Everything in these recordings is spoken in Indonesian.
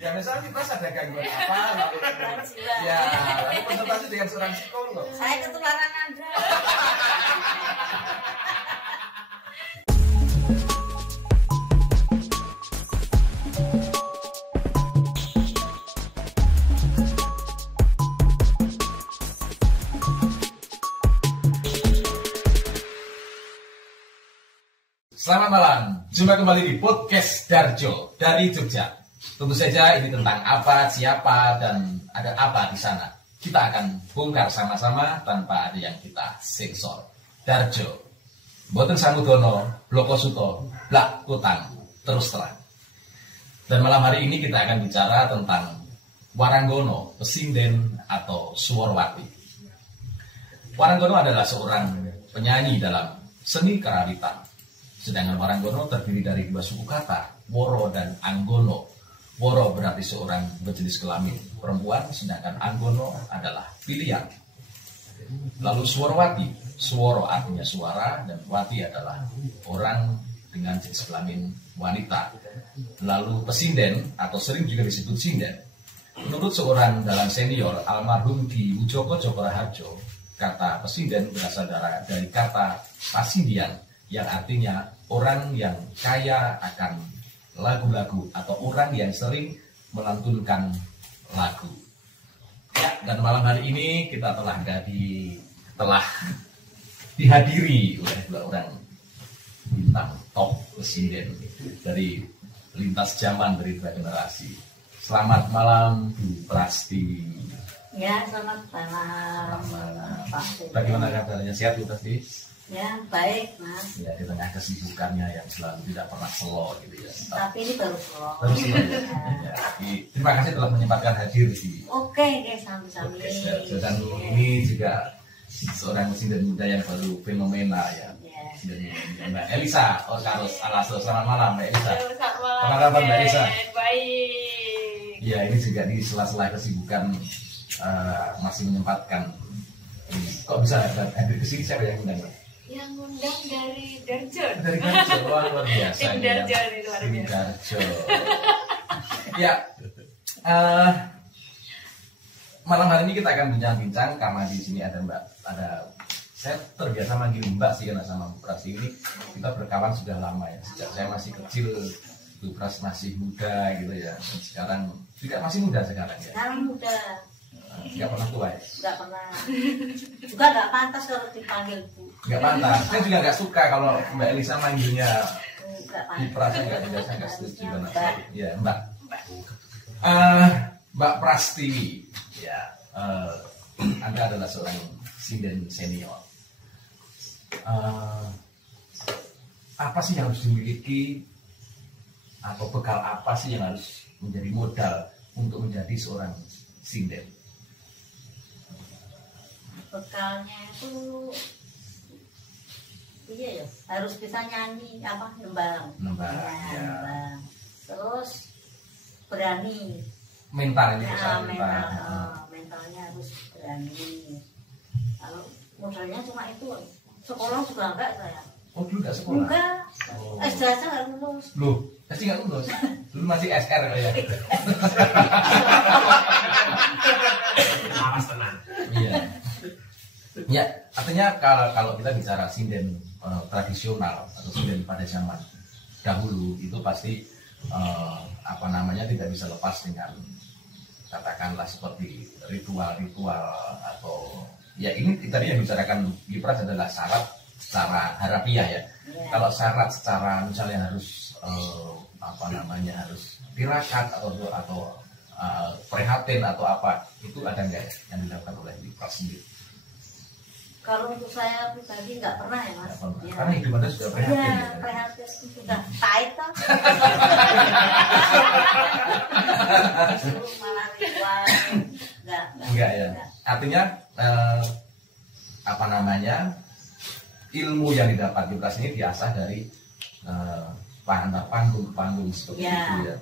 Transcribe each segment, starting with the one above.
Ya misalnya kita ada gangguan apa, lalu ya, lalu konsultasi dengan seorang psikolog. Saya ketularan Anda. Selamat malam, jumpa kembali di podcast Darjo dari Jogja. Tentu saja ini tentang apa, siapa, dan ada apa di sana. Kita akan bongkar sama-sama tanpa ada yang kita sensor. Darjo, boten Samudono, Bloko Suto, Blak Kutang, terus terang. Dan malam hari ini kita akan bicara tentang Waranggono, Pesinden, atau Suwarwati. Waranggono adalah seorang penyanyi dalam seni karawitan. Sedangkan Waranggono terdiri dari dua suku kata, Woro dan Anggono. Woro berarti seorang berjenis kelamin perempuan, sedangkan Anggono adalah pilihan. Lalu Suwarwati, Suworo artinya suara, dan Wati adalah orang dengan jenis kelamin wanita. Lalu Pesinden, atau sering juga disebut sinden. Menurut seorang dalang senior, almarhum Ki Wujoko Jokoraharjo, kata Pesinden berasal dari kata Pasindian, yang artinya orang yang kaya akan lagu-lagu atau orang yang sering melantunkan lagu. Ya, dan malam hari ini kita telah dihadiri oleh dua orang bintang top Pesinden dari lintas zaman, dari dua generasi. Selamat malam Bu Prasti. Ya, selamat malam. Bagaimana kabarnya, sehat Bu Prasti? Ya, baik Mas. Ya, di tengah kesibukannya yang selalu tidak pernah slow gitu ya. Tapi ini baru slow. Baru slow ya. Ya. Terima kasih telah menyempatkan hadir di Oke, sami-sami. Dan ini juga seorang Pesinden muda yang baru fenomena ya. Mbak Elisa Oskarus Alaso. Selamat malam Mbak Elisa. Selamat malam. Apa kabar Mbak Elisa? Baik. Ya, ini juga di sela-sela kesibukan masih menyempatkan. Kok bisa hadir ke sini, siapa yang undang? Yang undang dari Darjo. Dari Darjo, luar biasa. Tim Darjo ini luar Tim biasa. Darjo. Ya, malam hari ini kita akan bincang-bincang karena di sini ada saya terbiasa manggil Mbak sih, karena sama Bu Prasti ini kita berkawan sudah lama ya. Sejak saya masih kecil, Bu Prasti masih muda gitu ya. Dan sekarang juga masih muda sekarang ya. Sekarang muda. Nggak pernah tua ya? Nggak pernah. Juga nggak pantas kalau dipanggil Bu. Nggak pantas. Saya juga nggak suka kalau Mbak Elisa manggilnya Nggak Bu pantas. Prasti, nggak setuju. Mbak. Ya, Mbak. Mbak Prastiwi, ya, Anda adalah seorang sinden senior. Apa sih yang harus dimiliki atau bekal apa sih yang harus menjadi modal untuk menjadi seorang sinden? Bekalnya itu iya ya, harus bisa nyanyi nembang. Nembang, Ya, ya. nembang. Terus berani. Mental ini Ya, mental. mentalnya harus berani. Kalau modalnya cuma itu, sekolah juga enggak saya. Oh, dulu nggak sekolah? Enggak. Oh. Jasa nggak lulus. Loh, pasti nggak lulus. Dulu masih SR ya. Awas tenang. Iya. Ya, artinya kalau kita bicara sinden tradisional atau sinden pada zaman dahulu itu pasti tidak bisa lepas dengan katakanlah seperti ritual-ritual atau ya ini tadi yang bicarakan Gipras adalah syarat secara harafiah ya. Kalau syarat secara misalnya harus harus tirakat atau prihatin atau apa, itu ada nggak ya yang dilakukan oleh Gipras sendiri? Kalau untuk saya pribadi nggak pernah ya Mas. Ya. Karena hidup Anda sudah prihatin Ya, ya. prihatin sudah pahit toh. Malah ritual Enggak ya. Artinya ilmu yang didapat di kelas ini diasah dari panggung ke panggung seperti ya. itu ya.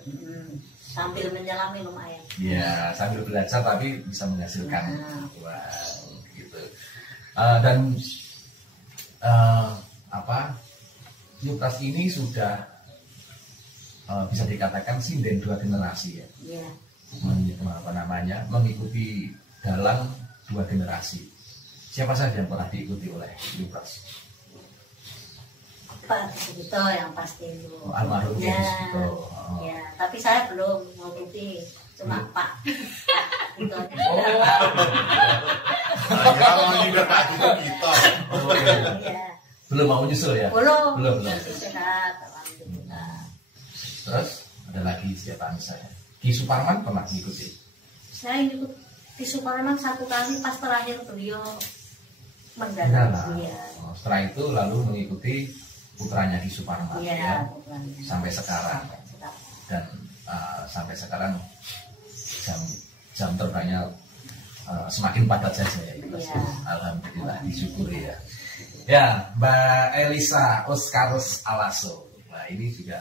Sambil menyelami lumayan. Ya, sambil belajar tapi bisa menghasilkan Nah. uang gitu. Dan Yupras ini sudah bisa dikatakan sinden dua generasi ya. Iya. Apa namanya, mengikuti dalang dua generasi. Siapa saja yang pernah diikuti oleh Yupras? Pak Sugito yang pasti itu. Almarhum Ya, Sugito. ya, tapi saya belum mengikuti, cuma Pak Sugito. Kalau leader Pak Sugito. Iya. Belum mau nyusul ya? Belum. Belum. Masih sehat, alhamdulillah. Terus ada lagi siapa misalnya? Ki Suparman pernah mengikuti? Saya ikut di Suparman satu kali pas terakhir beliau Enggak mendarat. lah. Iya. Setelah itu lalu mengikuti putranya Ki Suparman Iya, ya, bukan. sampai sekarang. Dan sampai sekarang jam terbangnya semakin padat saja ya. Iya. Alhamdulillah, disyukuri ya. Ya, Mbak Elisa Oscarus Alaso. Nah ini juga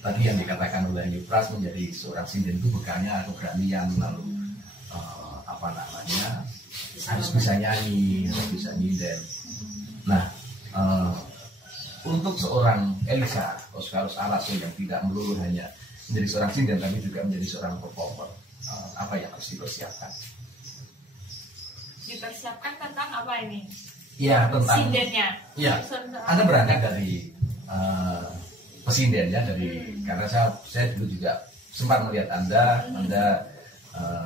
tadi yang dikatakan oleh Yupras, menjadi seorang sinden itu bukannya keberanian, lalu apa namanya, harus bisa nyanyi, harus bisa nyinden. Nah, untuk seorang Elisa Oscarus Alaso yang tidak melulu hanya menjadi seorang sinden tapi juga menjadi seorang performer, apa yang harus dipersiapkan? Dipersiapkan tentang apa ini? Iya, tentang Sindennya. Iya, Anda berangkat dari pesinden ya, dari karena saya dulu juga sempat melihat Anda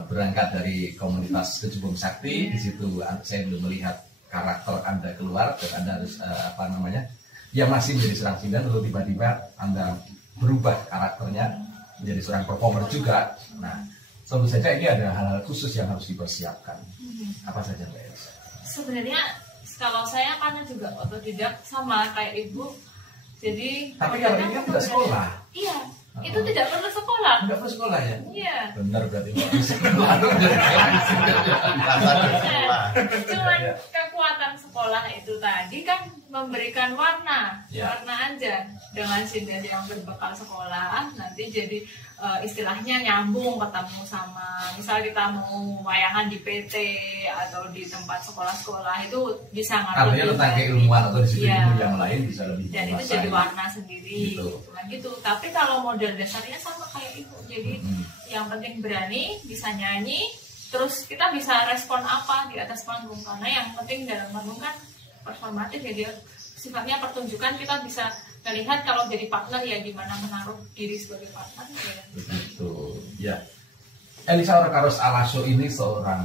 berangkat dari komunitas Kecubung Sakti. Di situ saya belum melihat karakter Anda keluar dan Anda harus apa namanya, ya masih menjadi seorang sinden, lalu tiba-tiba Anda berubah karakternya menjadi seorang performer juga. Nah, tentu saja ini ada hal-hal khusus yang harus dipersiapkan. Apa saja Mbak Elsa? Sebenarnya kalau saya kan juga otodidak sama kayak ibu. Jadi Tapi kalau ini kan tidak sekolah. Iya, itu tidak perlu sekolah. Enggak perlu sekolah ya? Iya. Benar berarti nggak perlu sekolah. Cuman kekuatan sekolah itu tadi kan memberikan warna, Ya. warna aja dengan sinden yang berbekal sekolah. Nanti jadi istilahnya nyambung, ketemu sama misal kita mau wayangan di PT atau di tempat sekolah-sekolah itu bisa ngerti. Artinya tentang keilmuan atau disiplin Iya. ilmu yang lain bisa lebih Dan itu dikuasai. jadi warna sendiri, Gitu. cuman gitu. Tapi kalau model dasarnya sama kayak ibu, jadi yang penting berani, bisa nyanyi, terus kita bisa respon apa di atas panggung, karena yang penting dalam panggung kan performatif ya, dia sifatnya pertunjukan. Kita bisa melihat kalau jadi partner ya gimana menaruh diri sebagai partner ya. Begitu. Ya. Elisa Oscarus Alaso ini seorang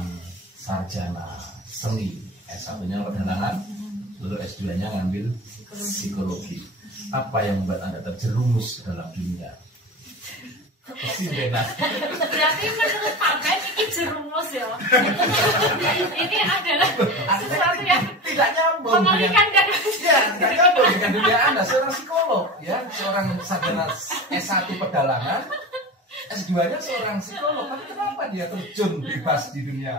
sarjana seni, S1-nya pedalangan, lalu S2-nya ngambil psikologi. Apa yang membuat Anda terjerumus dalam dunia persindenan? Berarti menurut Pak Ben ini jerumus ya. Ini adalah sesuatu yang Tidak nyambung dengan memulihkan dan ya, tidak nyambung dengan dunia Anda, seorang psikolog ya, seorang sarjana S1 pedalangan, S2-nya seorang psikolog. Tapi kenapa dia terjun bebas di dunia?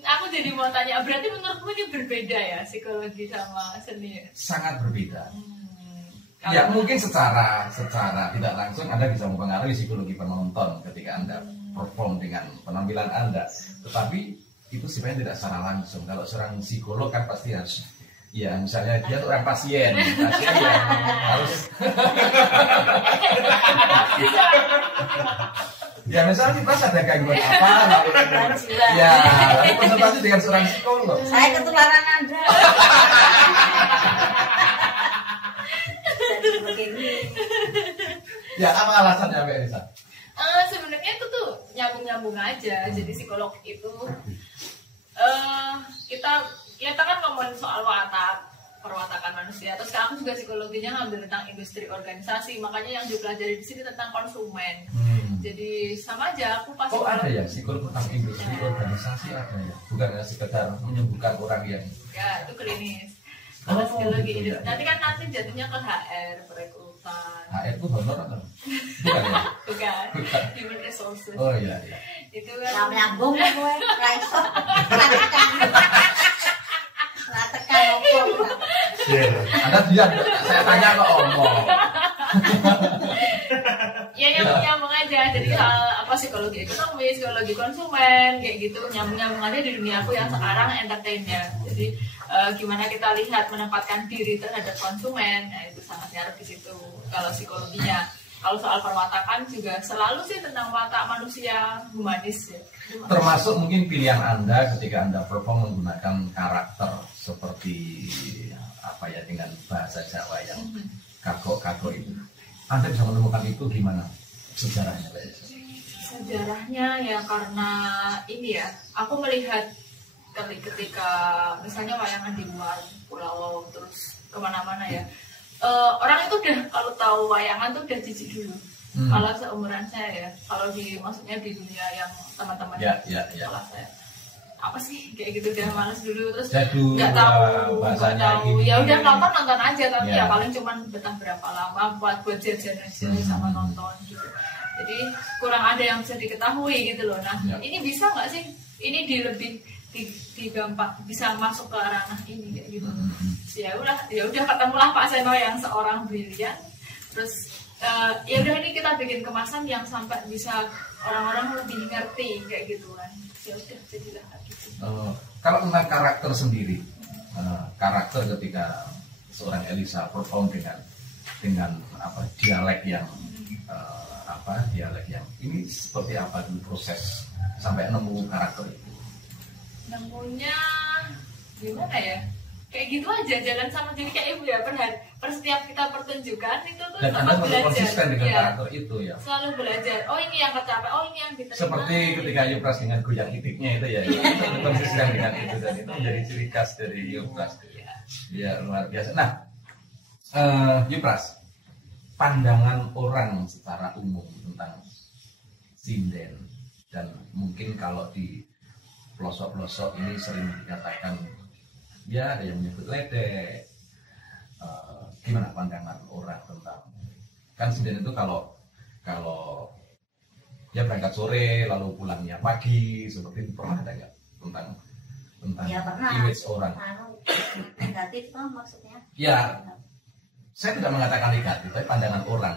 Aku jadi mau tanya, berarti menurutmu ini berbeda ya psikologi sama seni? Sangat berbeda. Kalau- Ya mungkin secara tidak langsung Anda bisa mempengaruhi psikologi penonton ketika Anda perform dengan penampilan Anda. Tetapi itu sebenarnya tidak secara langsung. Kalau seorang psikolog kan pasti harus, ya misalnya dia tuh orang pasien ya harus ya misalnya kita ada gangguan apa lalu ya lalu konsultasi dengan seorang psikolog. Saya ketularan Anda. Jadi begini. Ya apa alasannya Mbak Elisa? Sebenarnya itu tuh nyambung-nyambung aja. Jadi psikolog itu kita kan ngomongin soal perwatakan manusia. Terus aku juga psikologinya ngambil tentang industri organisasi. Makanya yang dipelajari di sini tentang konsumen. Jadi sama aja aku pasti. Oh ada ya psikolog tentang industri organisasi ada ya, bukan hanya sekedar menyembuhkan orang yang Ya itu klinis. Kalau psikologi gitu, itu ya. nanti jatuhnya ke HR, perekrutan. HR itu honor atau bukan ya? Bukan. Bukan. Human resources. Oh iya iya. Itu Yang kan nyambung gue, raiso, ratekan opo. Anda dia saya tanya kok omong. ya nyambung aja. Jadi soal apa psikologi ekonomi, psikologi konsumen kayak gitu nyambung aja di dunia aku yang sekarang entertainnya. Jadi gimana kita lihat menempatkan diri terhadap konsumen, nah itu sangat nyarap di situ kalau psikologinya. Kalau soal perwatakan juga selalu sih tentang watak manusia humanis ya. Termasuk mungkin pilihan Anda ketika Anda perform menggunakan karakter seperti apa ya, dengan bahasa Jawa yang kagok-kagok itu. Anda bisa menemukan itu gimana sejarahnya, Mbak Elisa? Sejarahnya ya karena ini ya, aku melihat ketika misalnya wayangan di luar pulau terus kemana-mana ya, orang itu udah kalau tahu wayangan tuh udah jijik dulu. Kalau seumuran saya ya, kalau maksudnya di dunia yang teman-teman sekolah saya, apa sih kayak gitu, udah males dulu, terus nggak tahu, ya udah nonton aja, tapi ya paling cuman betah berapa lama buat jajan aja sama nonton gitu. Jadi kurang ada yang bisa diketahui gitu loh. Nah ini bisa nggak sih ini digampang bisa masuk ke ranah ini kayak gitu. Ya udah ketemulah Pak Seno yang seorang brilian, terus ya udah ini kita bikin kemasan yang sampai bisa orang-orang lebih ngerti kayak gitu kan. Ya udah jadilah gitu. Kalau tentang karakter sendiri, karakter ketika seorang Elisa perform dengan apa dialek yang ini seperti apa dulu proses sampai nemu karakter itu? Nemunya gimana ya? Kayak gitu aja, jalan sama jadi kayak ibu ya, per setiap kita pertunjukan itu tuh dan Anda selalu konsisten dengan karakter itu ya? Selalu belajar, oh ini yang kecapai, oh ini yang diterima. Seperti ketika Yupras dengan goyang itiknya itu ya, itu konsisten dengan itu, dan itu menjadi ciri khas dari Yupras. Ya luar biasa. Nah, Yupras, pandangan orang secara umum tentang sinden, dan mungkin kalau di pelosok-pelosok ini sering dikatakan ya ada yang menyebut ledek. Gimana pandangan orang tentang, kan sinden itu kalau ya berangkat sore lalu pulangnya pagi seperti itu, pernah ada nggak tentang ya, image orang negatif tuh maksudnya? Ya, saya tidak mengatakan negatif, tapi pandangan orang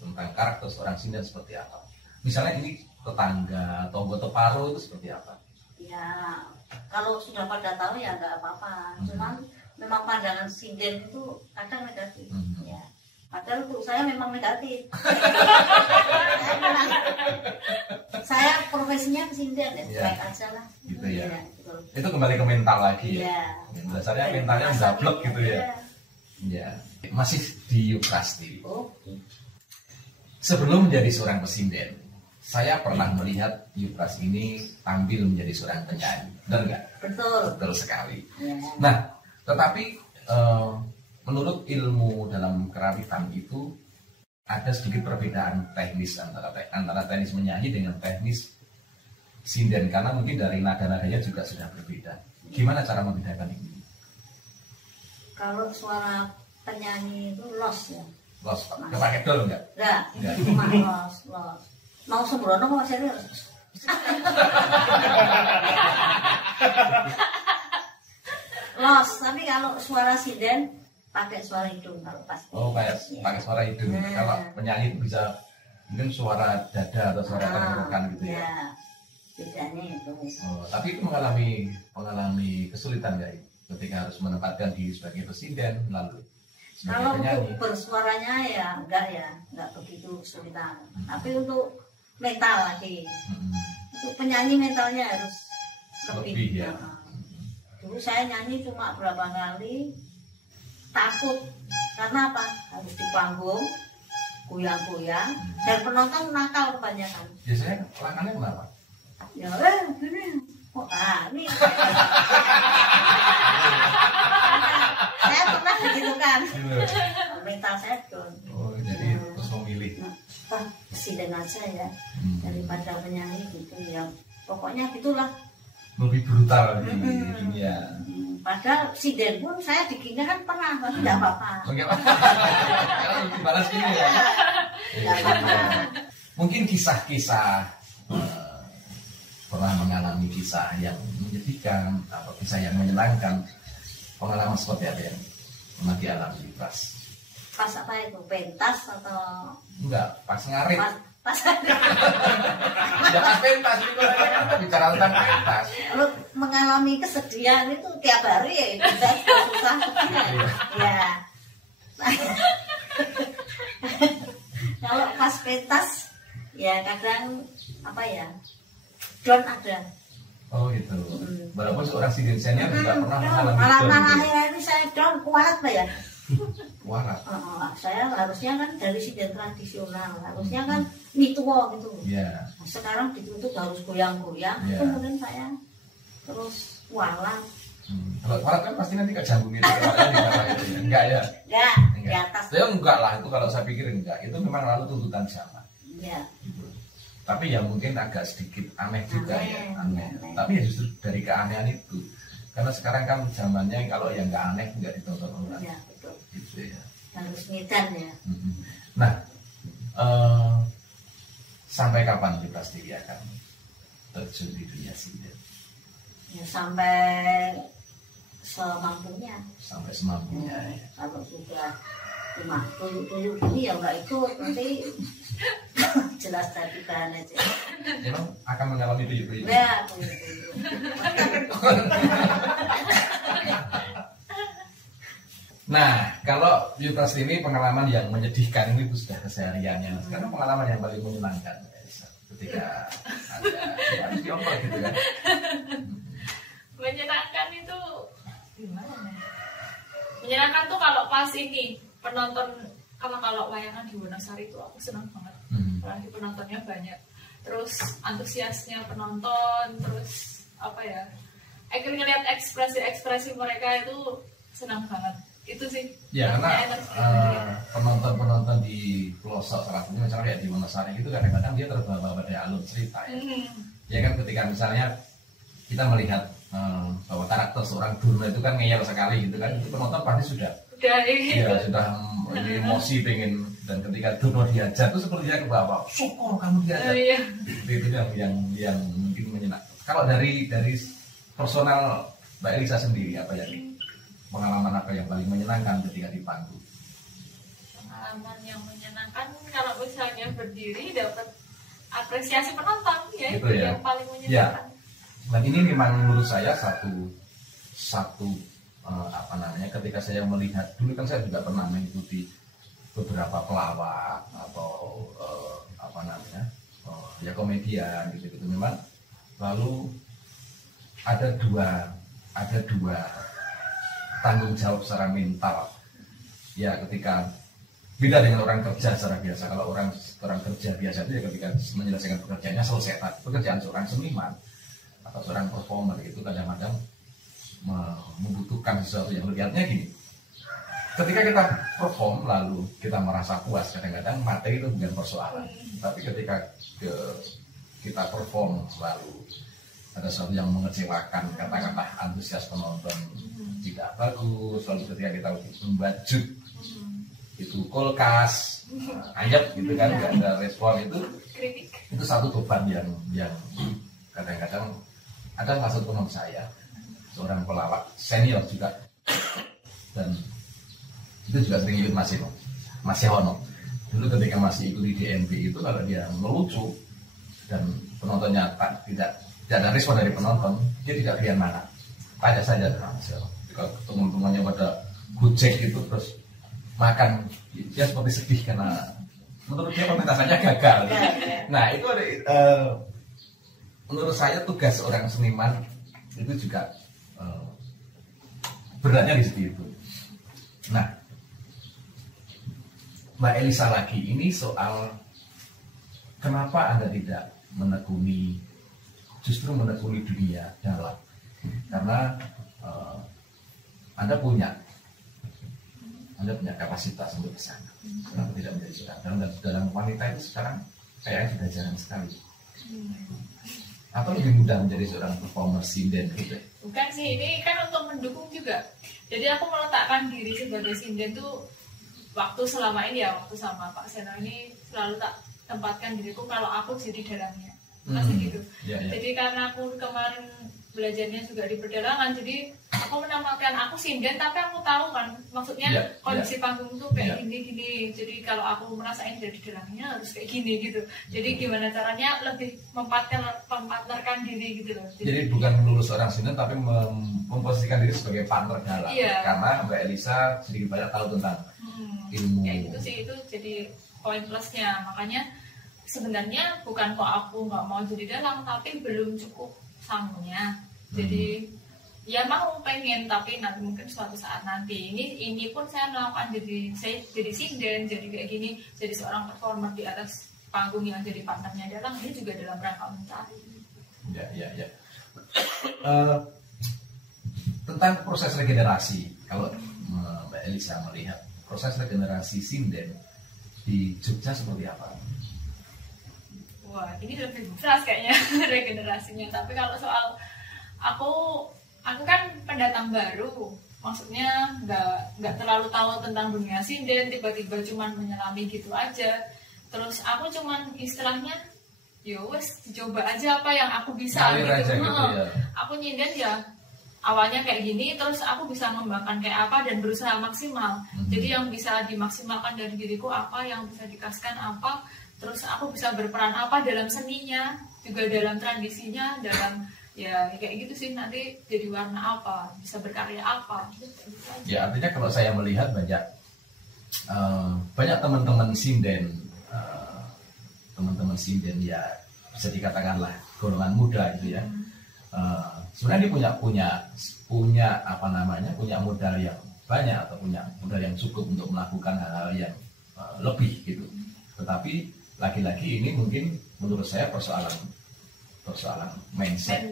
tentang karakter seorang sinden seperti apa? Misalnya ini tetangga atau anggota paro itu seperti apa? Ya, kalau sudah pada tahu ya nggak apa-apa. Cuman memang pandangan sinden itu kadang negatif. Ya, padahal untuk saya memang negatif. Saya profesinya sinden ya, baik aja lah. Gitu ya. Gitu. Itu kembali ke mental lagi ya. Dasarnya mentalnya gablek gitu ya. Ya, masih di Yupras TV. Sebelum menjadi seorang pesinden, saya pernah melihat Yupras ini tampil menjadi seorang penyanyi, benar nggak? Betul sekali. Ya. Nah, tetapi menurut ilmu dalam kerawitan itu ada sedikit perbedaan teknis antara teknis menyanyi dengan teknis sinden, karena mungkin dari nada-nadanya juga sudah berbeda. Gimana cara membedakan ini? Kalau suara penyanyi itu los ya. Los, pakai dol enggak? Enggak, cuma los. Mau sembrono kok serius. Los, tapi kalau suara sinden pakai suara hidung kalau pas. Oh, pakai suara hidung. Kalau penyanyi itu bisa mungkin suara dada atau suara tenggorokan gitu ya. Ya, bedanya itu. Oh, tapi itu mengalami kesulitan nggak ketika harus menempatkan diri sebagai pesinden lalu sebagai kalau penyanyi? untuk bersuaranya ya enggak begitu kesulitan. Tapi untuk mental lagi, untuk penyanyi mentalnya harus lebih ya. Dulu saya nyanyi cuma berapa kali, takut karena apa? Harus di panggung goyang-goyang dan penonton nakal kebanyakan. Biasanya lakannya kenapa? Ya gini kok ini saya pernah begitu kan, mental saya down. Oh, jadi terus memilih Sinden aja ya daripada penyanyi gitu ya, pokoknya gitulah, lebih brutal di dunia. Padahal sinden pun saya bikinnya kan pernah, tapi tidak apa-apa. Enggak apa-apa. Kalau dibalas gini ya. Tidak apa-apa. Mungkin kisah-kisah pernah mengalami kisah yang menyedihkan atau kisah yang menyenangkan, pengalaman seperti apa yang pernah dialami pas? Pas apa itu? Pentas atau? Enggak, pas ngarit. Pas Ya pas pentas, kita bicara tentang pentas. Kalau mengalami kesedihan itu tiap hari ya, kita susah sedih ya. Kalau pas pentas ya kadang apa ya down ada. Oh gitu. Walaupun seorang sinden senior juga pernah mengalami malah down. akhirnya ini saya down kuat Pak ya. Warat. Saya harusnya kan dari sinden tradisional, harusnya kan mituo gitu. Iya. Nah, sekarang dituntut harus goyang-goyang, Iya. kemudian saya terus walat. Kalau warat kan pasti nanti kejambung itu. Enggak ya? Enggak, di Enggak. atas. Saya enggak lah, itu kalau saya pikir enggak. Itu memang lalu tuntutan zaman. Ya. Gitu. Tapi ya mungkin agak sedikit aneh juga ya. Aneh. Aneh. Tapi ya justru dari keanehan itu. Karena sekarang kan zamannya kalau yang enggak aneh enggak ditonton orang. Ya, betul. Gitu ya. Harus ngedan ya. Nah, sampai kapan kita sendiri akan terjun di dunia sinden? Ya sampai semampunya. Sampai semampunya ya. Kalau sudah cuma tuyuk-tuyuk gini ya enggak ikut, nanti jelas tadi bahan aja. Memang akan mengalami tuyuk-tuyuk. Ya, tuyuk-tuyuk. Nah, kalau Yutas ini pengalaman yang menyedihkan ini itu sudah kesehariannya. Sekarang pengalaman yang paling menyenangkan ketika ada ya, harus diomong gitu kan. Menyenangkan itu gimana ya? Menyenangkan tuh kalau pas ini penonton, kalau wayangan di Wonosari itu aku senang banget. Apalagi penontonnya banyak. Terus antusiasnya penonton, terus apa ya? Aku ngeliat ekspresi mereka itu senang banget. Itu sih. Ya karena penonton-penonton di pelosok salah satunya misalnya kayak di Wonosari itu kadang-kadang dia terbawa pada alur cerita ya. Ya kan ketika misalnya kita melihat bahwa karakter seorang Durna itu kan ngeyel sekali gitu kan, itu penonton pasti sudah emosi pengen, dan ketika Durna diajar itu sepertinya ke bawah, syukur kamu diajar. Itu yang mungkin menyenangkan. Kalau dari personal Mbak Elisa sendiri apa ya? Pengalaman apa yang paling menyenangkan ketika di panggung? Pengalaman yang menyenangkan kalau misalnya berdiri dapat apresiasi penonton ya, gitu itu ya? yang paling menyenangkan. Dan ini memang menurut saya satu apa namanya, ketika saya melihat dulu kan saya juga pernah mengikuti beberapa pelawak atau apa namanya ya komedian gitu memang, lalu ada dua tanggung jawab secara mental ya ketika beda dengan orang kerja secara biasa. Kalau orang kerja biasa itu ya ketika menyelesaikan pekerjaannya selesai. Pekerjaan seorang seniman atau seorang performer itu kadang-kadang membutuhkan sesuatu yang lihatnya gini. Ketika kita perform lalu kita merasa puas, kadang-kadang materi itu bukan persoalan. Tapi ketika kita perform lalu ada sesuatu yang mengecewakan, kata-kata antusias penonton tidak bagus, lalu ketika kita membajut itu kulkas anyep gitu kan, nggak ada respon, itu satu beban yang kadang-kadang ada salah satu teman saya, seorang pelawak senior juga, dan itu juga sering ikut Mas Hono. Dulu ketika masih ikut di DMB itu, kalau dia melucu dan penontonnya tidak ada respon dari penonton, dia tidak biar mana, tanya saja kalau teman-temannya pada gojek itu terus makan, dia seperti sedih karena menurut dia pementasannya gagal. Nah itu menurut saya tugas seorang seniman itu juga beratnya di situ. Nah, Mbak Elisa lagi ini soal kenapa Anda tidak justru menekuni dunia dalam, karena Anda punya kapasitas untuk ke sana. Kenapa tidak menjadi seorang dalam wanita itu sekarang kayaknya sudah jarang sekali. Atau lebih mudah menjadi seorang performer sinden gitu? Bukan sih, ini kan untuk mendukung juga. Jadi aku meletakkan diri sebagai sinden tuh waktu selama ini ya, waktu sama Pak Seno ini selalu tak tempatkan diriku kalau aku jadi dalamnya. Masih gitu. Jadi karena aku kemarin belajarnya juga di perdalangan, jadi aku menamakan aku sinden, tapi aku tahu kan maksudnya kondisi panggung tuh kayak gini. Jadi kalau aku merasain dari dalamnya harus kayak gini gitu. Jadi gimana caranya lebih mempartnerkan diri gitu loh. Jadi bukan lulus orang sinden tapi memposisikan diri sebagai partner dalam. Karena Mbak Elisa sedikit banyak tahu tentang ilmu. Kayak gitu sih, itu jadi poin plusnya. Makanya sebenarnya bukan kok aku nggak mau jadi dalang, tapi belum cukup sangunya. Jadi ya mau pengen, tapi nanti mungkin suatu saat nanti. Ini pun saya melakukan, saya jadi sinden, jadi kayak gini, jadi seorang performer di atas panggung yang jadi partnernya dalang, ini juga dalam rangka mencari. Ya. Tentang proses regenerasi, kalau Mbak Elisa melihat proses regenerasi sinden di Jogja seperti apa? Wah, ini lebih keras kayaknya regenerasinya. Tapi kalau soal aku kan pendatang baru, maksudnya nggak terlalu tahu tentang dunia sinden, tiba-tiba cuman menyelami gitu aja. Terus aku cuman istilahnya, yo wes coba aja apa yang aku bisa gitu. Aja gitu ya. Aku nyinden ya awalnya kayak gini, terus aku bisa mengembangkan kayak apa dan berusaha maksimal. Jadi yang bisa dimaksimalkan dari diriku apa, yang bisa dikasihkan apa, terus aku bisa berperan apa dalam seninya, juga dalam tradisinya, dalam ya kayak gitu sih, nanti jadi warna apa, bisa berkarya apa. Ya, artinya kalau saya melihat banyak teman-teman sinden, ya bisa dikatakanlah golongan muda gitu ya. Sebenarnya dia punya modal yang banyak atau punya modal yang cukup untuk melakukan hal-hal yang lebih gitu. Tetapi lagi-lagi ini mungkin menurut saya persoalan mindset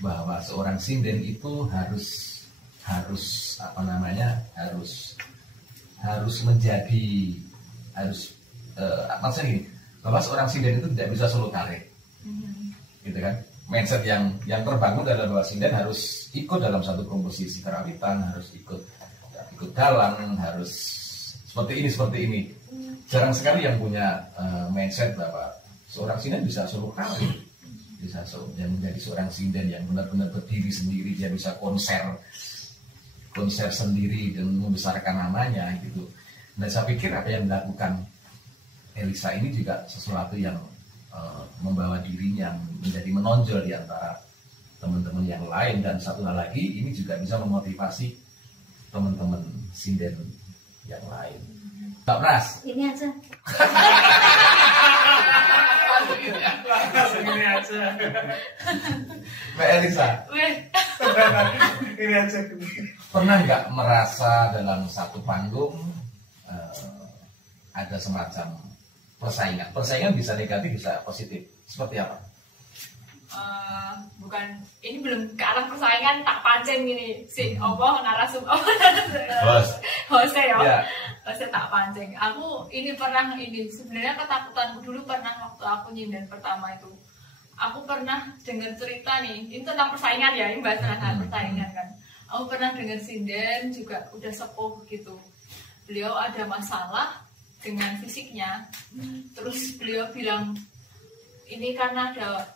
bahwa seorang sinden itu harus maksudnya gini, bahwa seorang sinden itu tidak bisa solo karir, gitu kan? Mindset yang terbangun adalah bahwa sinden harus ikut dalam satu komposisi karawitan, harus ikut dalang, harus seperti ini. Jarang sekali yang punya mindset bahwa seorang sinden bisa solo karir, yang menjadi seorang sinden yang benar-benar berdiri sendiri, dia bisa konser sendiri dan membesarkan namanya gitu. Dan saya pikir apa yang dilakukan Elisa ini juga sesuatu yang membawa dirinya menjadi menonjol di antara teman-teman yang lain, dan satu hal lagi ini juga bisa memotivasi teman-teman sinden yang lain. Mbak Pras, Ini aja. Ini aja. Mbak Elisa, Ini aja. pernah nggak merasa dalam satu panggung ada semacam persaingan bisa negatif bisa positif, seperti apa? Bukan, ini belum ke arah persaingan, tak pancing gini si narasumber host ya. Host tak pancing. Aku ini sebenarnya ketakutanku dulu pernah waktu aku nyinden pertama itu. Aku pernah dengar cerita nih, ini tentang persaingan ya, ini bahas tentang persaingan kan. Aku pernah dengar sinden juga udah sepuh gitu. Beliau ada masalah dengan fisiknya, terus beliau bilang ini karena ada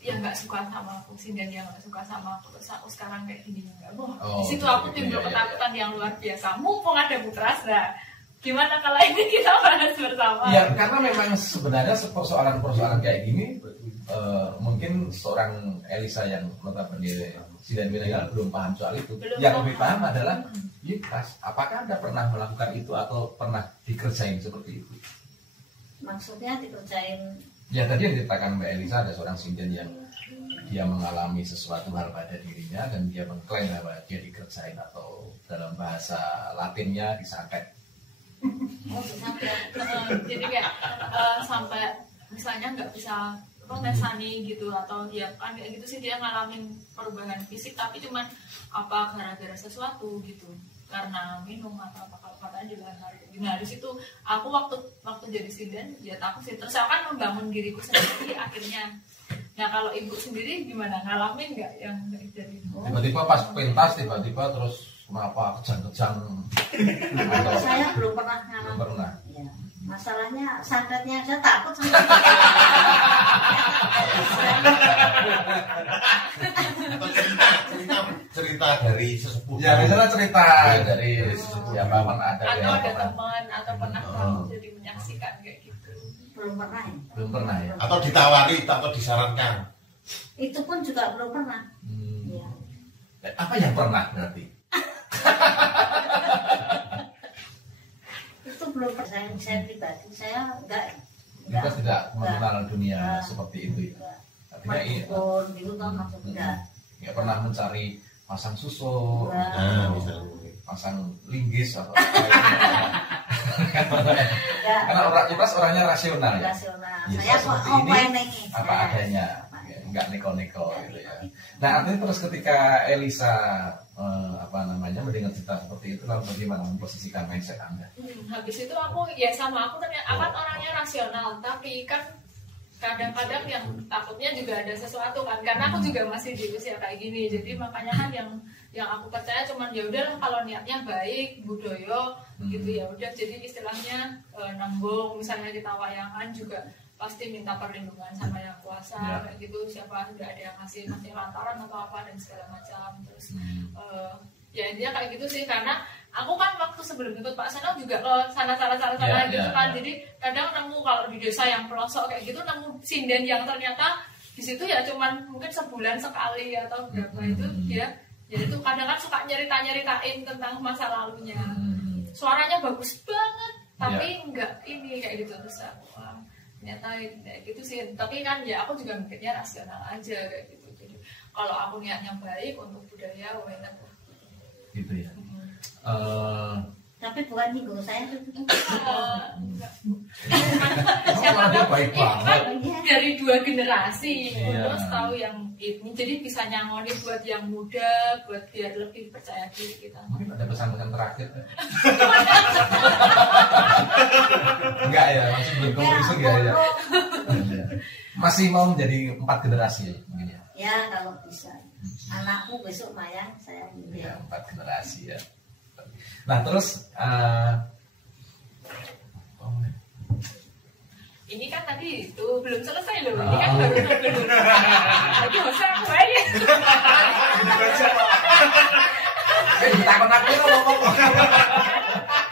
yang nggak suka sama aku, sinden yang nggak suka sama aku, terus aku sekarang kayak gini. Di situ aku timbul ketakutan yang luar biasa. Mumpung ada Bu Trasda, gimana kalau ini kita bahas bersama? Ya, karena memang sebenarnya persoalan kayak gini mungkin seorang Elisa yang notabene sinden milenial belum paham soal itu. Yang lebih paham adalah apakah Anda pernah melakukan itu atau pernah dikerjain seperti itu? Maksudnya dikerjain? Ya, tadi yang diceritakan Mbak Elisa, ada seorang sinden yang dia mengalami sesuatu hal pada dirinya dan dia mengklaim bahwa dia dikerjain, atau dalam bahasa Latinnya disantet. Jadi kayak sampai misalnya nggak bisa mesani gitu, atau ya kan kayak gitu sih, dia ngalamin perubahan fisik tapi cuman apa gara-gara sesuatu gitu, karena minum atau apa, kalau katanya juga hari. Nah di situ aku waktu jadi sinden ya takut sih, terus aku kan membangun diriku sendiri akhirnya. Nah kalau ibu sendiri gimana, ngalamin nggak yang dari tiba-tiba pas pentas tiba-tiba terus kenapa kejang-kejang? Saya belum pernah ngalamin. Belum pernah. Ya. Masalahnya santetnya aja takut sama. cerita dari sesepuh. Ya, misalnya cerita dari siapa pun ada atau yang ada teman atau pernah jadi menyaksikan kayak gitu. Belum pernah ya. belum pernah ya. Atau ditawari atau disarankan. Itu pun juga belum pernah. Ya. Apa yang pernah berarti? belum saya pribadi saya enggak Kita tidak mengenal dunia enggak. seperti itu ya. Artinya iya, Meskipun gitu kan maksudnya nggak pernah mencari pasang susu, enggak. Nah, misalnya. pasang linggis atau Enggak. karena orang Ibas orangnya rasional ya. Rasional. Ya, Saya seperti kok ini, apa adanya, nggak neko-neko gitu ya. Nah artinya terus ketika Elisa mendengar cerita seperti itu, lalu bagaimana memposisikan mindset Anda? Habis itu aku ya sama aku ternyata akan orangnya rasional, tapi kan kadang-kadang yang takutnya juga ada sesuatu kan, karena aku juga masih di usia kayak gini, jadi makanya kan yang aku percaya cuman ya udahlah kalau niatnya baik, budaya gitu ya udah. Jadi istilahnya nembung, misalnya kita wayangan juga pasti minta perlindungan sama yang kuasa kayak gitu, siapa nggak ada yang ngasih lantaran atau apa dan segala macam. Terus ya intinya kayak gitu sih, karena aku kan waktu sebelum ikut Pak Seno juga ke sana gitu kan. Jadi kadang nemu kalau di desa yang pelosok kayak gitu nemu sinden yang ternyata di situ ya cuman mungkin sebulan sekali atau berapa itu dia ya itu kadang kan suka nyeritain tentang masa lalunya. Suaranya bagus banget tapi enggak ini kayak gitu. Terus wah, ternyata kayak gitu sih. Tapi kan ya aku juga mikirnya rasional aja kayak gitu. Jadi kalau aku niatnya baik untuk budaya enak Gitu ya. Tapi bukan nyinggung saya siapa dia tahu baik banget. dari 2 generasi Iya. terus tahu yang ini, jadi bisa nyangoni buat yang muda, buat biar lebih percaya diri kita. Mungkin ada pesan-pesan terakhir. Enggak ya, masih belum konklusi ya. Masih mau menjadi 4 generasi ya, mungkin ya. ya kalau bisa. Anakku besok mayang saya Ya, ambil. 4 generasi ya. Nah terus Ini kan tadi itu belum selesai loh, ini kan baru belum. Lagi usah aku aja.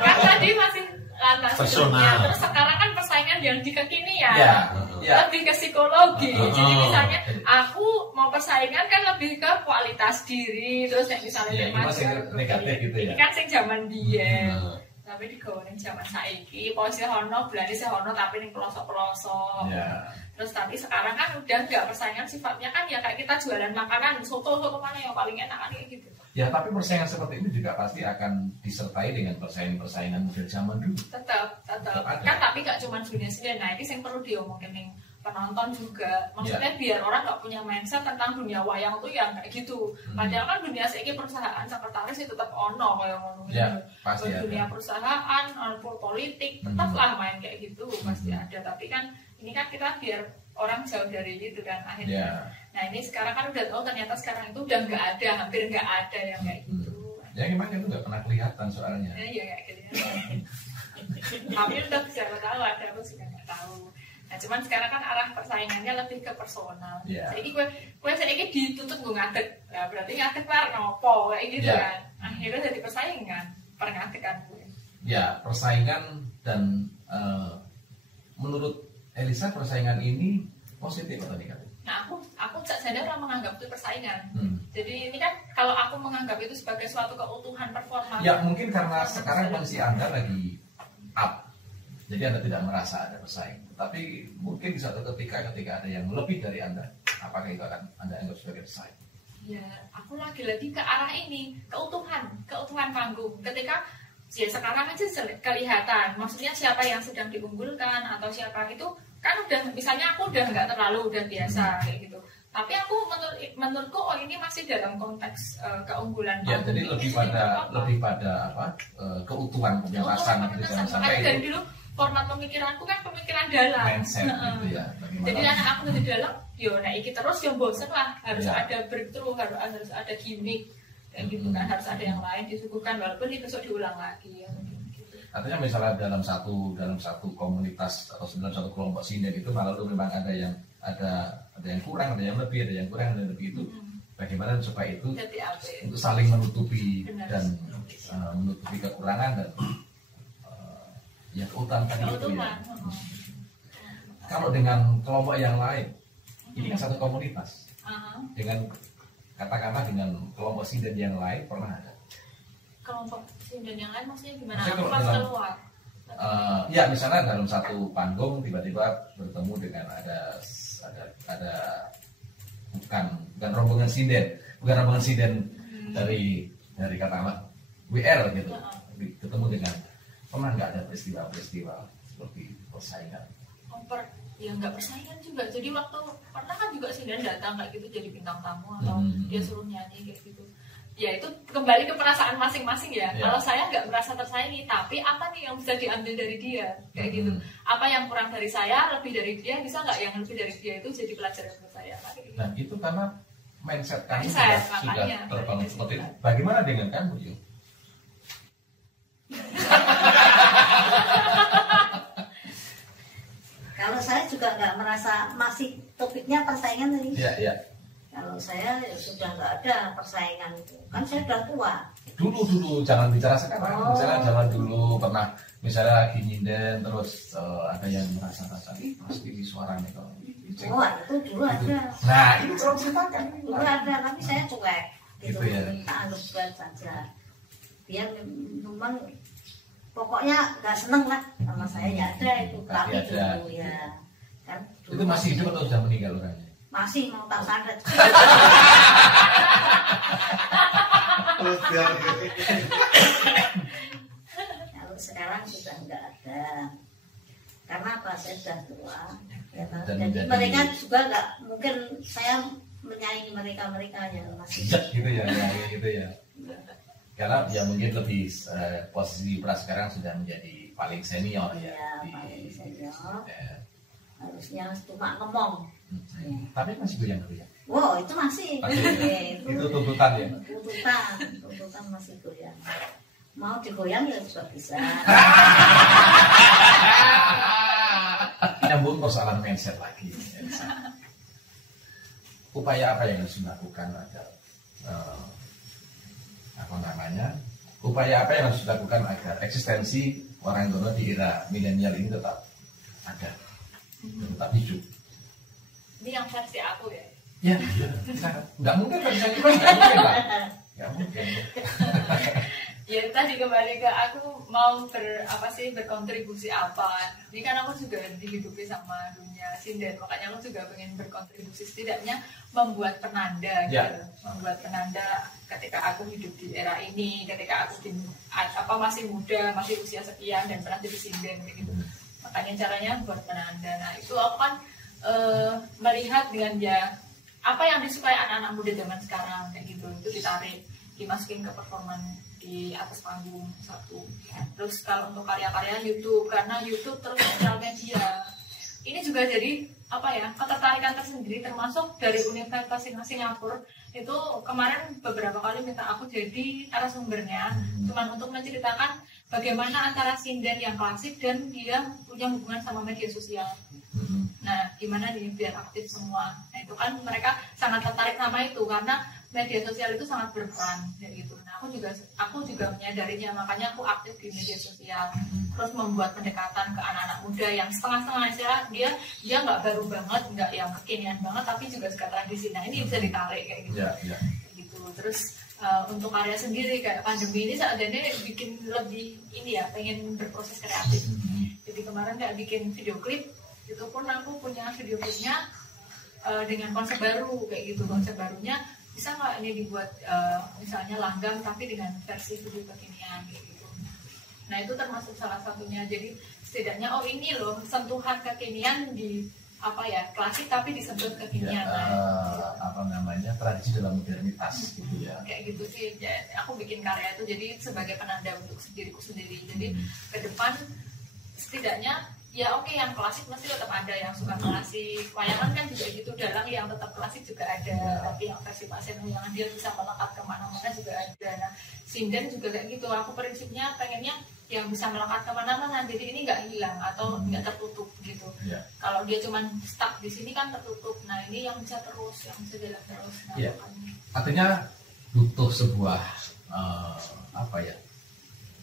Kan tadi masih lantas sebelumnya, terus sekarang kan persaingan yang di kekinian. Lebih ke psikologi. Jadi misalnya aku mau persaingan kan lebih ke kualitas diri, terus yang misalnya negatif gitu ya. ini kan sing zaman biyen. Tapi digawene zaman saiki, posisi hono, belani sehono tapi ning pelosok-pelosok. Terus tapi sekarang kan udah enggak persaingan, sifatnya kan ya kayak kita jualan makanan, soto mana yang paling enak kan kayak gitu. Ya, tapi persaingan seperti ini juga pasti akan disertai dengan persaingan model zaman dulu. Tetap. Kan tapi nggak cuma dunia sendiri. Nah ini yang perlu diomongin nih penonton juga. Maksudnya biar orang nggak punya mindset tentang dunia wayang tuh yang kayak gitu. Padahal kan dunia seiki perusahaan sekretaris itu tetap ono kayak ngomong pasti dunia perusahaan, politik tetaplah main kayak gitu pasti ada. Tapi kan ini kan kita biar orang jauh dari itu kan akhirnya. Nah ini sekarang kan udah tahu ternyata sekarang itu udah nggak ada, hampir nggak ada yang kayak gitu. Ya memang itu nggak pernah kelihatan soalnya. Iya kayak gitu. Tapi udah bisa tahu ada, aku juga nggak tahu. Nah cuman sekarang kan arah persaingannya lebih ke personal. Jadi gue saiki dituntut gue ngadeg. Nah berarti ngadeg lah ngopo kayak gitu kan. Akhirnya jadi persaingan, perngadegan gue. Ya persaingan dan menurut Elisa persaingan ini positif atau negatif? Nah aku sadar orang menganggap itu persaingan. Jadi ini kan kalau aku menganggap itu sebagai suatu keutuhan performa. Ya mungkin karena sekarang kondisi Anda lagi up, jadi Anda tidak merasa ada persaing. Tapi mungkin di suatu ketika ada yang lebih dari Anda, apakah itu akan Anda anggap sebagai persaing? Ya aku lagi-lagi ke arah ini, keutuhan panggung. Ketika ya sekarang aja kelihatan, maksudnya siapa yang sedang diunggulkan atau siapa itu kan udah, misalnya aku udah nggak terlalu udah biasa kayak gitu. Tapi aku menurutku ini masih dalam konteks keunggulan. Ya jadi lebih pada keutuhan penjelasan gitu jangan sampai dari dulu format pemikiranku kan pemikiran dalam. Mindset gitu ya. Jadi anak aku dari dalam, yo nah iki terus yang bosen lah, harus ada breakthrough, harus ada gimmick kayak gitu kan, harus ada yang lain disuguhkan walaupun itu besok diulang lagi ya. Artinya misalnya dalam satu komunitas atau dalam satu kelompok sinden itu malah itu memang ada yang kurang, ada yang lebih, ada yang kurang, ada yang lebih itu. Bagaimana supaya itu untuk saling menutupi dan menutupi kekurangan dan ya keutuhan tadi itu ya. Kalau dengan kelompok yang lain, ini kan satu komunitas. Dengan katakanlah dengan kelompok sinden yang lain pernah ada? Kelompok sinden yang lain maksudnya gimana? Maksudnya Pas keluar. Ya misalnya dalam satu panggung tiba-tiba bertemu dengan ada bukan rombongan sinden dari katakanlah WR gitu, ketemu dengan pernah nggak ada peristiwa seperti persaingan? Ya nggak persaingan juga. Jadi waktu pernah kan juga sinden datang kayak gitu jadi bintang tamu atau dia suruh nyanyi kayak gitu. Ya itu kembali ke perasaan masing-masing ya. Kalau saya nggak merasa tersaingi, tapi apa nih yang bisa diambil dari dia kayak gitu. Apa yang kurang dari saya, lebih dari dia, bisa nggak yang lebih dari dia itu jadi pelajaran buat saya. Gitu. Nah itu karena mindset kamu Mindset, sudah makanya, terbangun dari seperti situ. itu. Bagaimana dengan kamu, Yu? Kalau saya juga nggak merasa, masih topiknya persaingan tadi. Iya. Kalau saya ya sudah nggak ada persaingan itu, kan saya sudah tua. Dulu jangan bicara sekarang. Oh. Misalnya zaman dulu pernah misalnya lagi nyinden terus ada yang merasa-rasa pasti suaranya kalau Oh itu dulu ada. Nah itu kalau ceritakan. Dulu ada, tapi saya cuek. Gitu ya. Kita anggap cuek saja. Biar memang pokoknya nggak seneng lah sama saya ya ada itu. Pasti Tapi ada. dulu ya. Kan dulu Itu masih hidup atau sudah meninggal orangnya? masih mau tak sadar. Terus biar Kalau sekarang sudah nggak ada. Karena apa? Saya sudah tua. Ya, kan? Dan Jadi menjadi- mereka juga nggak mungkin saya menyaingi mereka yang masih. gitu ya, gitu ya. Karena ya mungkin lebih posisi Pras sekarang sudah menjadi paling senior ya. Iya, di- paling senior. ya. Harusnya cuma ngomong. Tapi masih goyang-goyang. Wow, itu masih. Masih. Itu Itu tuntutan ya. tuntutan masih goyang. Mau digoyang ya juga bisa. Nyambung persoalan mindset lagi. Upaya apa yang harus dilakukan agar upaya apa yang harus dilakukan agar eksistensi orang Indonesia di era milenial ini tetap ada, tetap hidup? Ini yang versi aku ya. Ya, nggak mungkin kan saya kira nggak mungkin lah, nggak mungkin. Ya tadi kembali ke aku mau berkontribusi apa. Ini kan aku juga dihidupi sama dunia sinden, makanya aku juga pengen berkontribusi setidaknya membuat penanda Ya. gitu. Membuat penanda ketika aku hidup di era ini, ketika aku masih muda, masih usia sekian dan pernah jadi sinden gitu. Makanya caranya buat penanda. Nah itu aku kan melihat dengan ya apa yang disukai anak-anak muda zaman sekarang kayak gitu, itu ditarik, dimasukin ke performan di atas panggung satu. Terus kalau untuk karya-karya YouTube, karena YouTube terus sosial media, ini juga jadi ketertarikan tersendiri, termasuk dari Universitas Singapura itu kemarin beberapa kali minta aku jadi narasumbernya, cuman untuk menceritakan bagaimana antara sinden yang klasik dan dia punya hubungan sama media sosial. Nah, gimana nih biar aktif semua? Nah, itu kan mereka sangat tertarik sama itu karena media sosial itu sangat berperan kayak gitu. Nah, aku juga menyadarinya, makanya aku aktif di media sosial. Terus membuat pendekatan ke anak-anak muda yang setengah-setengah istilah dia nggak baru banget, nggak yang kekinian banget, tapi juga suka tradisi. Nah, ini bisa ditarik kayak gitu. Ya. Kayak gitu. Terus untuk karya sendiri kayak pandemi ini seadanya bikin lebih ini ya, pengen berproses kreatif. Jadi kemarin nggak bikin video klip, itu pun aku punya video klipnya dengan konsep baru kayak gitu. Konsep barunya bisa nggak ini dibuat misalnya langgam tapi dengan versi video kekinian kayak gitu. Nah itu termasuk salah satunya. Jadi setidaknya ini loh sentuhan kekinian di klasik tapi disentuh kekinian. Tradisi dalam modernitas gitu ya. Kayak gitu sih. Ya, aku bikin karya itu jadi sebagai penanda untuk diriku sendiri. Jadi ke depan setidaknya ya oke, yang klasik masih tetap ada yang suka klasik, wayangan kan juga gitu, dalang yang tetap klasik juga ada, tapi yang versi Pak Seno yang dia bisa melekat kemana-mana juga ada. Nah sinden juga kayak gitu, aku prinsipnya pengennya yang bisa melekat kemana-mana, jadi ini nggak hilang atau nggak tertutup gitu. Kalau dia cuman stuck di sini kan tertutup, nah ini yang bisa terus, yang bisa jalan terus. Nah, Artinya butuh sebuah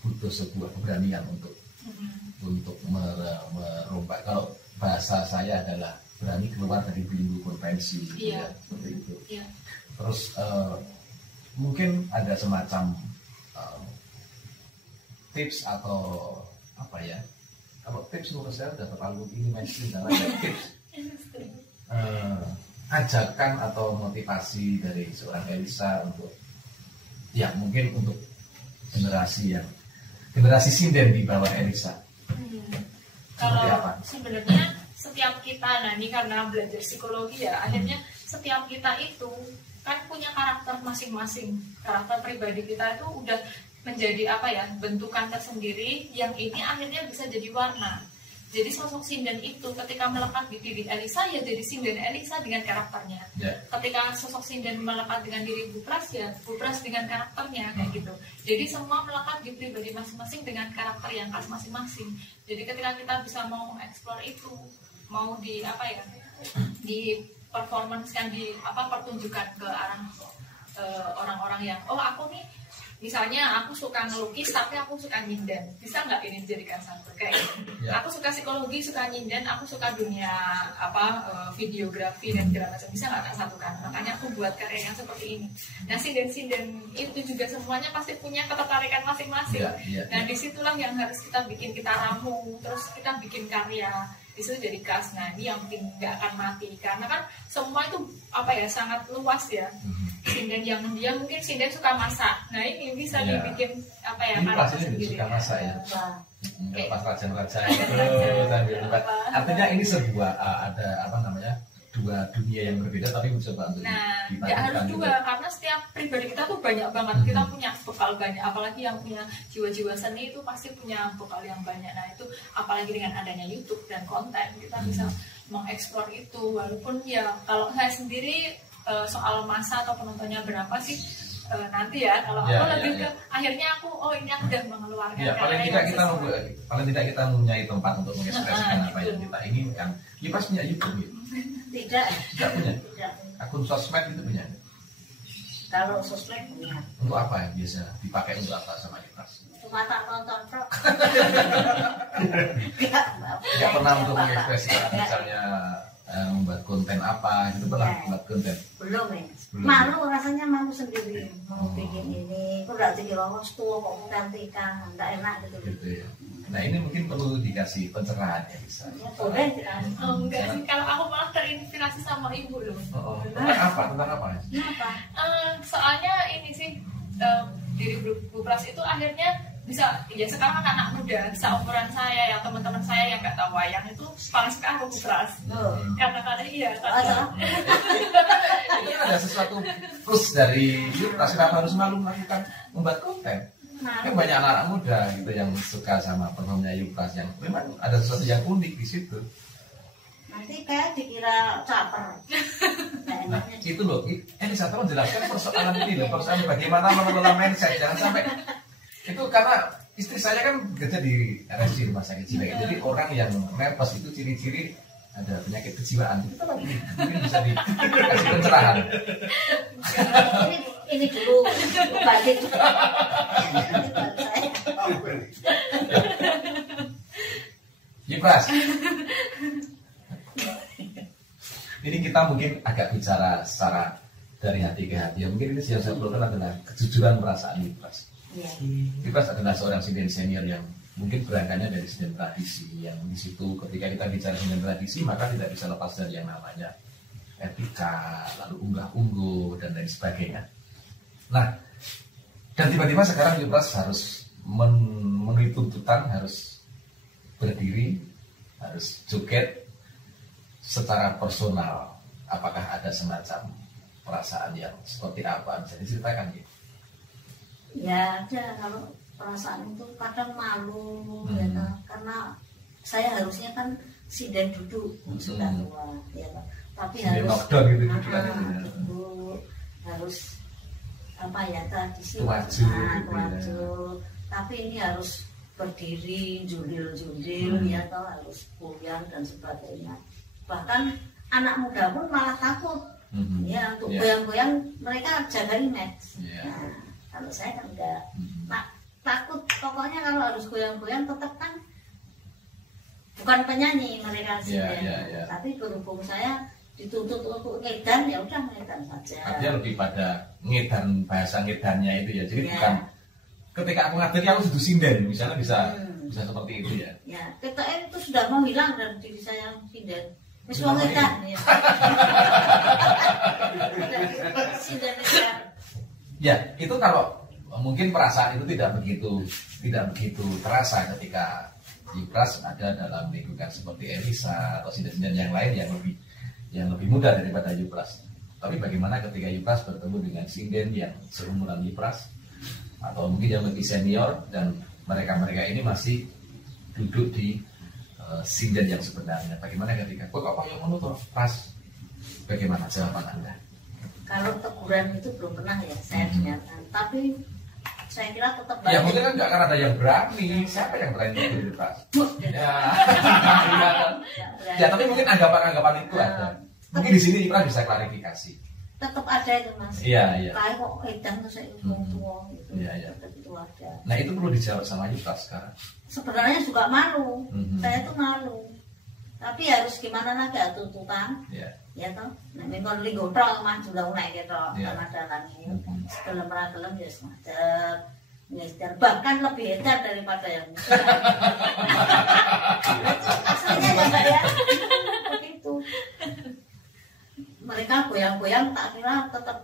butuh sebuah keberanian untuk merubah. Kalau bahasa saya adalah berani keluar dari belenggu konvensi, Iya. seperti itu. Iya. Terus mungkin ada semacam tips atau kalau tips menurut saya udah terlalu ini mainstream, dan ada tips ajakan atau motivasi dari seorang Elisa untuk ya mungkin untuk generasi sinden di bawah Elisa. Seperti Kalau apa? sebenarnya setiap kita, nah ini karena belajar psikologi ya, akhirnya setiap kita itu kan punya karakter masing-masing. Karakter pribadi kita itu udah menjadi apa ya, bentukan tersendiri yang ini akhirnya bisa jadi warna. Jadi sosok sinden itu ketika melekat di diri Elisa ya jadi sinden Elisa dengan karakternya. Ketika sosok sinden melekat dengan diri Bupras ya Bupras dengan karakternya kayak gitu. Jadi semua melekat di pribadi masing-masing dengan karakter yang khas masing-masing. Jadi ketika kita bisa mau explore itu, mau di apa ya, di performance kan, di apa, pertunjukan ke arah orang-orang yang aku nih misalnya aku suka ngelukis tapi aku suka nyinden, bisa nggak ini dijadikan satu kayak aku suka psikologi, suka nyinden, aku suka dunia videografi dan segala macam, bisa nggak tak satukan? Makanya aku buat karya yang seperti ini. Nah sinden itu juga semuanya pasti punya ketertarikan masing-masing. Nah disitulah yang harus kita bikin, kita ramu, terus kita bikin karya itu jadi khas. Nah ini yang mungkin nggak akan mati karena kan semua itu apa ya, sangat luas ya. Sinden yang dia mungkin sinden suka masak, nah ini bisa dibikin apa ya, karakter sendiri. Suka masak ya, pas raja-raja itu sambil buka. Artinya ini sebuah ada apa namanya, dua dunia yang berbeda tapi mencoba untuk nggak harus dua gitu. Karena setiap pribadi kita tuh banyak banget, kita punya bekal banyak, apalagi yang punya jiwa-jiwa seni itu pasti punya bekal yang banyak. Nah itu apalagi dengan adanya YouTube dan konten, kita bisa mengeksplor itu. Walaupun ya kalau saya sendiri soal masa atau penontonnya berapa sih nanti ya, kalau aku lebih ke akhirnya aku ini aku udah mengeluarkan paling tidak kita mempunyai tempat untuk mengekspresikan apa yang kita inginkan. Yipras punya YouTube ya? Tidak punya. Akun sosmed itu punya? Kalau sosmed punya. Untuk apa ya biasa dipakai, untuk apa sama Yipras? Cuma tak nonton Bro. Tidak pernah untuk mengekspresikan misalnya membuat konten apa gitu, pernah membuat konten? Belum ya. Malu, rasanya malu sendiri mau bikin ini. Aku udah jadi orang tua kok gantikan, nggak enak gitu. Ya. Nah ini mungkin perlu dikasih pencerahan ya bisa. Boleh. Enggak sih, kalau aku malah terinspirasi sama ibu loh. Tentang apa? Kenapa? Soalnya ini sih diri Bupras itu akhirnya bisa, ya sekarang anak muda seumuran saya, yang teman-teman saya yang nggak tahu wayang itu paling suka aku Bupras. Karena iya. Ini ada sesuatu plus dari Yipras, kenapa harus malu melakukan membuat konten? Kan banyak anak muda gitu yang suka sama performnya Yipras, yang memang ada sesuatu yang unik di situ. Nanti kayak dikira caper. Nah, itu loh, ini saya menjelaskan persoalan ini loh, persoalan bagaimana mengelola mindset, jangan sampai itu, karena istri saya kan bekerja di RSC Rumah Sakit Jiwa. Jadi orang yang nervous itu ciri-ciri ada penyakit kejiwaan. Itu kan mungkin bisa dikasih pencerahan. Ini dulu balik. Yipras. Ini kita mungkin agak bicara secara dari hati ke hati. Ya, mungkin ini yang saya perlukan adalah kejujuran perasaan Yipras. Yipras adalah seorang sinden senior yang mungkin berangkatnya dari sinden tradisi, yang di situ ketika kita bicara sinden tradisi maka tidak bisa lepas dari yang namanya etika, lalu unggah-ungguh dan lain sebagainya. Nah, dan tiba-tiba sekarang Yipras harus memenuhi tuntutan, harus berdiri, harus joget secara personal. Apakah ada semacam perasaan yang seperti apa? Bisa diceritakan gitu? Ya ada, kalau perasaan itu kadang malu ya kan? Karena saya harusnya kan sinden duduk sudah tua ya kan, tapi sinden harus duduk, harus apa ya, tradisi wajib, tapi ini harus berdiri jundil ya, atau harus goyang dan sebagainya. Bahkan anak muda pun malah takut ya untuk goyang-goyang, mereka jaga image. Nah, kalau saya kan enggak, takut. Pokoknya kalau harus goyang-goyang tetap kan bukan penyanyi mereka sih, tapi berhubung saya dituntut untuk ngedan, ya udah ngedan saja. Artinya lebih pada ngedan, bahasa ngedannya itu ya. Jadi bukan ketika aku ngadeni aku sudah sinden, misalnya bisa Bisa seperti itu ya. Ya, TTN itu sudah mau hilang dari diri saya sinden. Wis wong edan ya. Sinden edan. Ya, itu kalau mungkin perasaan itu tidak begitu terasa ketika Yupras ada dalam lingkungan seperti Elisa atau sinden-sinden yang lain yang lebih muda daripada Yupras. Tapi bagaimana ketika Yupras bertemu dengan sinden yang seumuran Yupras atau mungkin yang lebih senior dan mereka ini masih duduk di sinden yang sebenarnya. Bagaimana ketika kok yang menutup Pras? Bagaimana jawaban Anda? Kalau teguran itu belum pernah ya saya dengarkan, tapi saya kira tetap ya mungkin kan nggak akan ada yang berani. Siapa yang berani itu Pras? Ya. Ya tapi mungkin anggapan itu ada. Mungkin di sini Pras bisa klarifikasi. Tetap ada itu Mas. Iya. Kayak kok edan tuh saya tua gitu. Iya. Tetap itu ada. Nah itu perlu dijawab sama Yupras sekarang. Sebenarnya juga malu. Saya tuh malu. Tapi harus gimana lagi tuntutan? Iya. Ya toh, nek mengkon linggo tok maju lah naik gitu Iya. dalan ini. Sebelum ragilem ya semacam ya, bahkan lebih edan daripada yang muda. Aslinya ya Mbak ya. Begitu. Mereka goyang-goyang tak kira tetap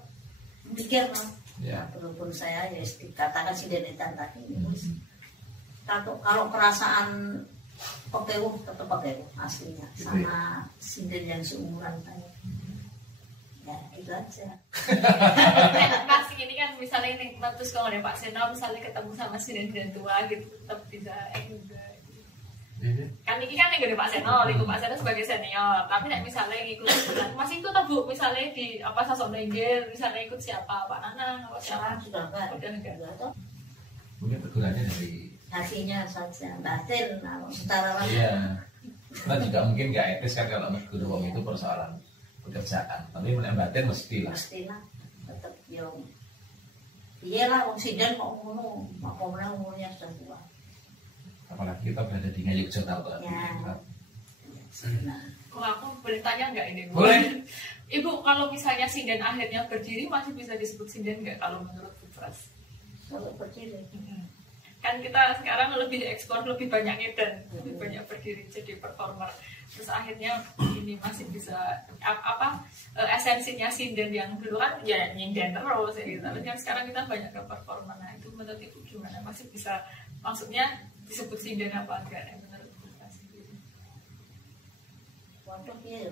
mikir Mas. Ya. Walaupun saya ya dikatakan sidenetan tadi. Kalau perasaan pekewuh tetap pekewuh aslinya sama sinden yang seumuran saya. Ya itu aja. Mas ini kan misalnya ini terus kalau ada Pak Seno misalnya ketemu sama sinden tua gitu tetap bisa juga. Kan ini kan yang gede Pak Seno, Pak Seno sebagai senior. Tapi nek misalnya ngikut masih itu tak Bu misalnya di apa sosok nenggel misalnya ikut siapa Pak Nana apa siapa Sudah enggak. Udah enggak. Mungkin tegurannya dari Hatinya saja batin secara iya. Kita juga mungkin nggak etis kan kalau menegur wong itu persoalan pekerjaan. Tapi menurut batin mestilah. Mestilah tetap yang iyalah wong sinden kok ngono, apa meneh umurnya sudah tua. Apalagi kita berada di Yogyakarta. Ya. Kalau aku boleh tanya nggak ini? Boleh. Ibu kalau misalnya sinden akhirnya berdiri masih bisa disebut sinden nggak kalau menurut Bu Pras? Kalau berdiri. Kan kita sekarang lebih ekspor lebih banyak edan lebih banyak berdiri jadi performer terus akhirnya ini masih bisa esensinya sinden yang dulu kan ya nyinden terus ya gitu. Tapi kan sekarang kita banyak ke performer. Nah itu menurut Ibu gimana masih bisa maksudnya disebut sinden apa enggak ya menurut Ibu sendiri? Waduh ya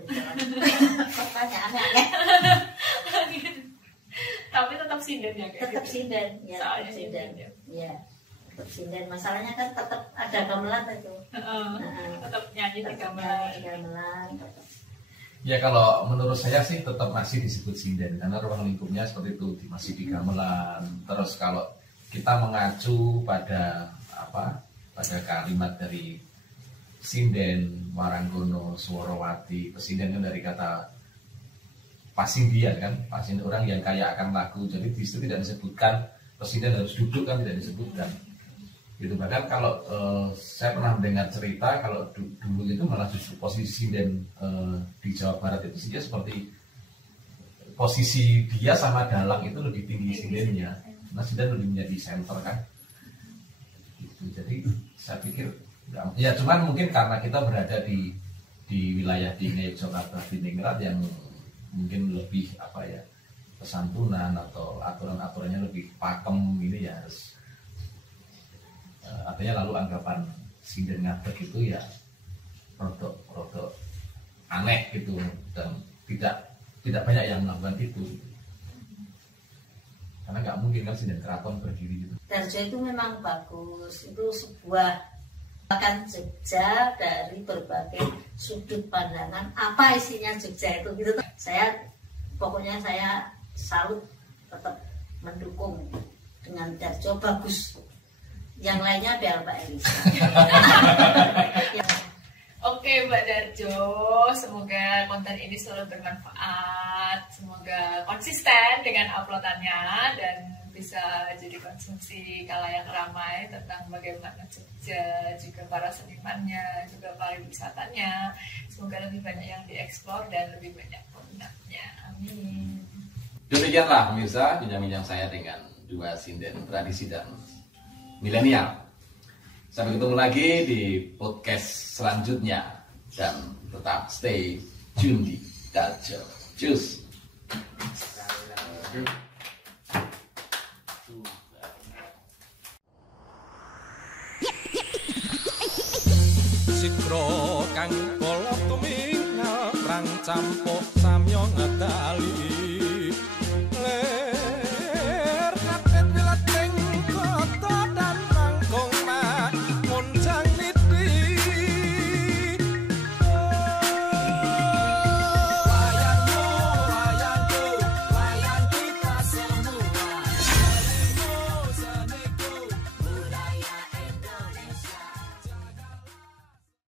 pertanyaannya tapi tetap sinden ya kayak tetap gitu. sinden ya Soalnya sinden ya. ya tetap sinden masalahnya kan tetap ada gamelan itu tetap nyanyi di gamelan Ya kalau menurut saya sih tetap masih disebut sinden karena ruang lingkupnya seperti itu masih di gamelan. Terus kalau kita mengacu pada pada kalimat dari sinden, Waranggono, Suwarowati, pesinden kan dari kata pasindian kan, pasindian orang yang kaya akan laku. Jadi di situ tidak disebutkan presiden harus duduk kan tidak disebutkan. Gitu bahkan kalau saya pernah mendengar cerita kalau dulu itu malah justru posisi sinden di Jawa Barat itu sih seperti posisi dia sama dalang itu lebih tinggi sindennya. Nah sinden lebih menjadi center kan. Gitu. Jadi saya pikir ya cuman mungkin karena kita berada di wilayah di Yogyakarta di Ningrat yang mungkin lebih kesantunan atau aturan-aturannya lebih pakem ini ya harus artinya lalu anggapan sinden ngadeg itu ya produk aneh gitu dan tidak banyak yang melakukan itu karena nggak mungkin kan sinden keraton berdiri gitu. Darjo itu memang bagus, itu sebuah akan Jogja dari berbagai sudut pandangan apa isinya Jogja itu gitu. Pokoknya saya salut tetap mendukung dengan Darjo bagus. Yang lainnya biar Mbak Elisa. Oke Mbak Darjo, semoga konten ini selalu bermanfaat, semoga konsisten dengan uploadannya dan bisa jadi konsumsi kalayak ramai tentang bagaimana Jogja, juga para senimannya, juga pariwisatanya. Semoga lebih banyak yang dieksplor dan lebih banyak peminatnya. Amin. Demikianlah pemirsa bincang-bincang saya dengan dua sinden tradisi dan milenial. Sampai ketemu lagi di podcast selanjutnya dan tetap stay tune di Darjo. Cus. Sikro kang kala tuminggal prang campuk samya ngadali